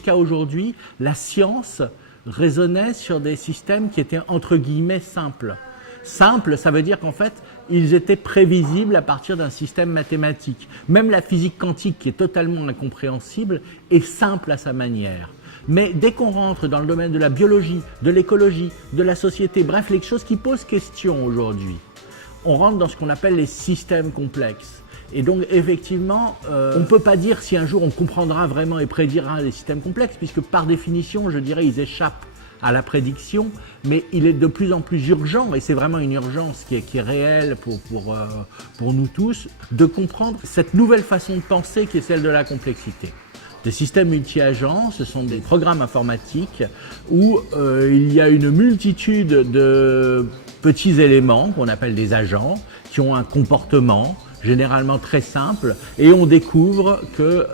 jusqu'à aujourd'hui, la science raisonnait sur des systèmes qui étaient entre guillemets simples. Simple, ça veut dire qu'en fait, ils étaient prévisibles à partir d'un système mathématique. Même la physique quantique, qui est totalement incompréhensible, est simple à sa manière. Mais dès qu'on rentre dans le domaine de la biologie, de l'écologie, de la société, bref, les choses qui posent question aujourd'hui, on rentre dans ce qu'on appelle les systèmes complexes. Et donc, effectivement, on ne peut pas dire si un jour on comprendra vraiment et prédira les systèmes complexes, puisque par définition, je dirais, ils échappent à la prédiction, mais il est de plus en plus urgent, et c'est vraiment une urgence qui est réelle pour nous tous, de comprendre cette nouvelle façon de penser qui est celle de la complexité. Des systèmes multi-agents, ce sont des programmes informatiques où il y a une multitude de petits éléments qu'on appelle des agents, qui ont un comportement généralement très simple, et on découvre que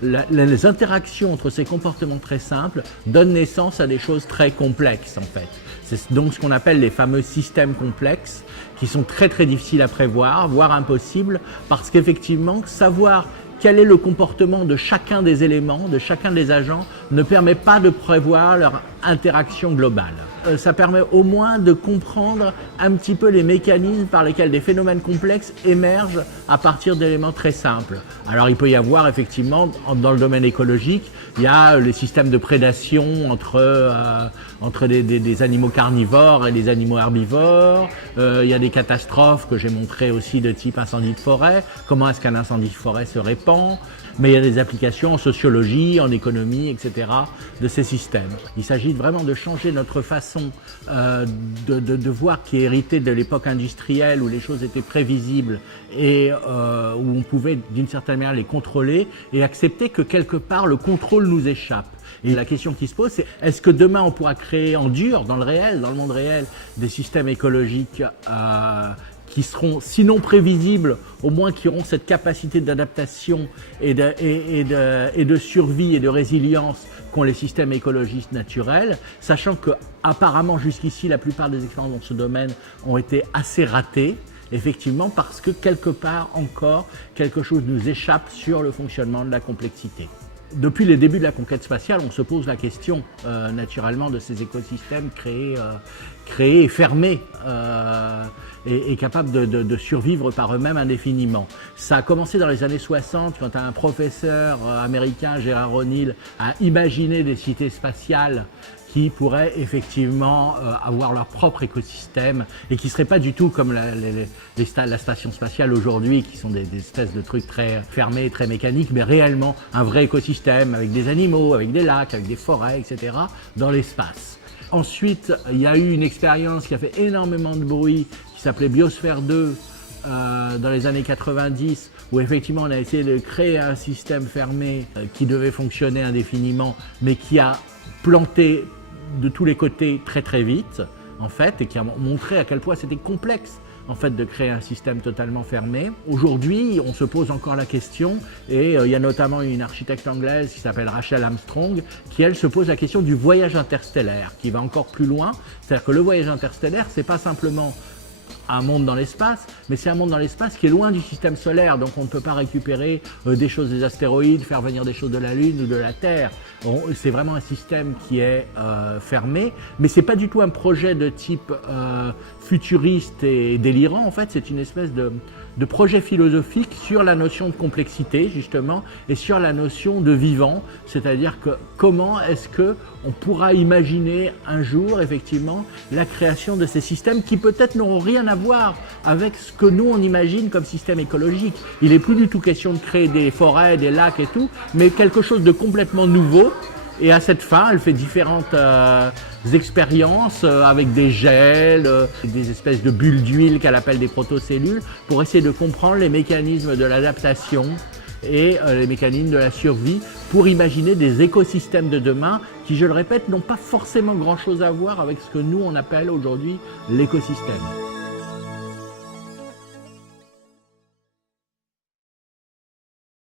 les interactions entre ces comportements très simples donnent naissance à des choses très complexes en fait. C'est donc ce qu'on appelle les fameux systèmes complexes qui sont très très difficiles à prévoir, voire impossibles, parce qu'effectivement savoir quel est le comportement de chacun des éléments, de chacun des agents, ne permet pas de prévoir leur interaction globale. Ça permet au moins de comprendre un petit peu les mécanismes par lesquels des phénomènes complexes émergent à partir d'éléments très simples. Alors il peut y avoir effectivement, dans le domaine écologique, il y a les systèmes de prédation entre des animaux carnivores et des animaux herbivores. Il y a des catastrophes que j'ai montrées aussi de type incendie de forêt. Comment est-ce qu'un incendie de forêt se répand? Mais il y a des applications en sociologie, en économie, etc. de ces systèmes. Il s'agit vraiment de changer notre façon de voir qui est héritée de l'époque industrielle où les choses étaient prévisibles et où on pouvait d'une certaine manière les contrôler et accepter que quelque part le contrôle nous échappe. Et la question qui se pose, c'est est-ce que demain on pourra créer en dur, dans le réel, dans le monde réel, des systèmes écologiques qui seront, sinon prévisibles, au moins qui auront cette capacité d'adaptation et de survie et de résilience qu'ont les systèmes écologistes naturels, sachant que apparemment jusqu'ici la plupart des expériences dans ce domaine ont été assez ratées, effectivement parce que quelque part encore quelque chose nous échappe sur le fonctionnement de la complexité. Depuis les débuts de la conquête spatiale, on se pose la question naturellement de ces écosystèmes créés et fermés et capables de survivre par eux-mêmes indéfiniment. Ça a commencé dans les années 60 quand un professeur américain, Gerard O'Neill, a imaginé des cités spatiales qui pourraient effectivement avoir leur propre écosystème et qui ne seraient pas du tout comme la station spatiale aujourd'hui, qui sont des espèces de trucs très fermés, très mécaniques, mais réellement un vrai écosystème avec des animaux, avec des lacs, avec des forêts, etc. dans l'espace. Ensuite, il y a eu une expérience qui a fait énormément de bruit, qui s'appelait Biosphère 2, dans les années 90, où effectivement on a essayé de créer un système fermé qui devait fonctionner indéfiniment, mais qui a planté de tous les côtés très très vite, en fait, et qui a montré à quel point c'était complexe en fait de créer un système totalement fermé. Aujourd'hui, on se pose encore la question, et il y a notamment une architecte anglaise qui s'appelle Rachel Armstrong, qui elle se pose la question du voyage interstellaire, qui va encore plus loin. C'est-à-dire que le voyage interstellaire, c'est pas simplement un monde dans l'espace, mais c'est un monde dans l'espace qui est loin du système solaire, donc on ne peut pas récupérer des choses des astéroïdes, faire venir des choses de la Lune ou de la Terre. C'est vraiment un système qui est fermé, mais c'est pas du tout un projet de type futuriste et délirant. En fait, c'est une espèce de projet philosophique sur la notion de complexité, justement, et sur la notion de vivant, c'est-à-dire que comment est-ce que on pourra imaginer un jour, effectivement, la création de ces systèmes qui peut-être n'auront rien à voir avec ce que nous on imagine comme système écologique. Il n'est plus du tout question de créer des forêts, des lacs et tout, mais quelque chose de complètement nouveau. Et à cette fin, elle fait différentes expériences avec des gels, des espèces de bulles d'huile qu'elle appelle des protocellules, pour essayer de comprendre les mécanismes de l'adaptation et les mécanismes de la survie, pour imaginer des écosystèmes de demain qui, je le répète, n'ont pas forcément grand-chose à voir avec ce que nous on appelle aujourd'hui l'écosystème.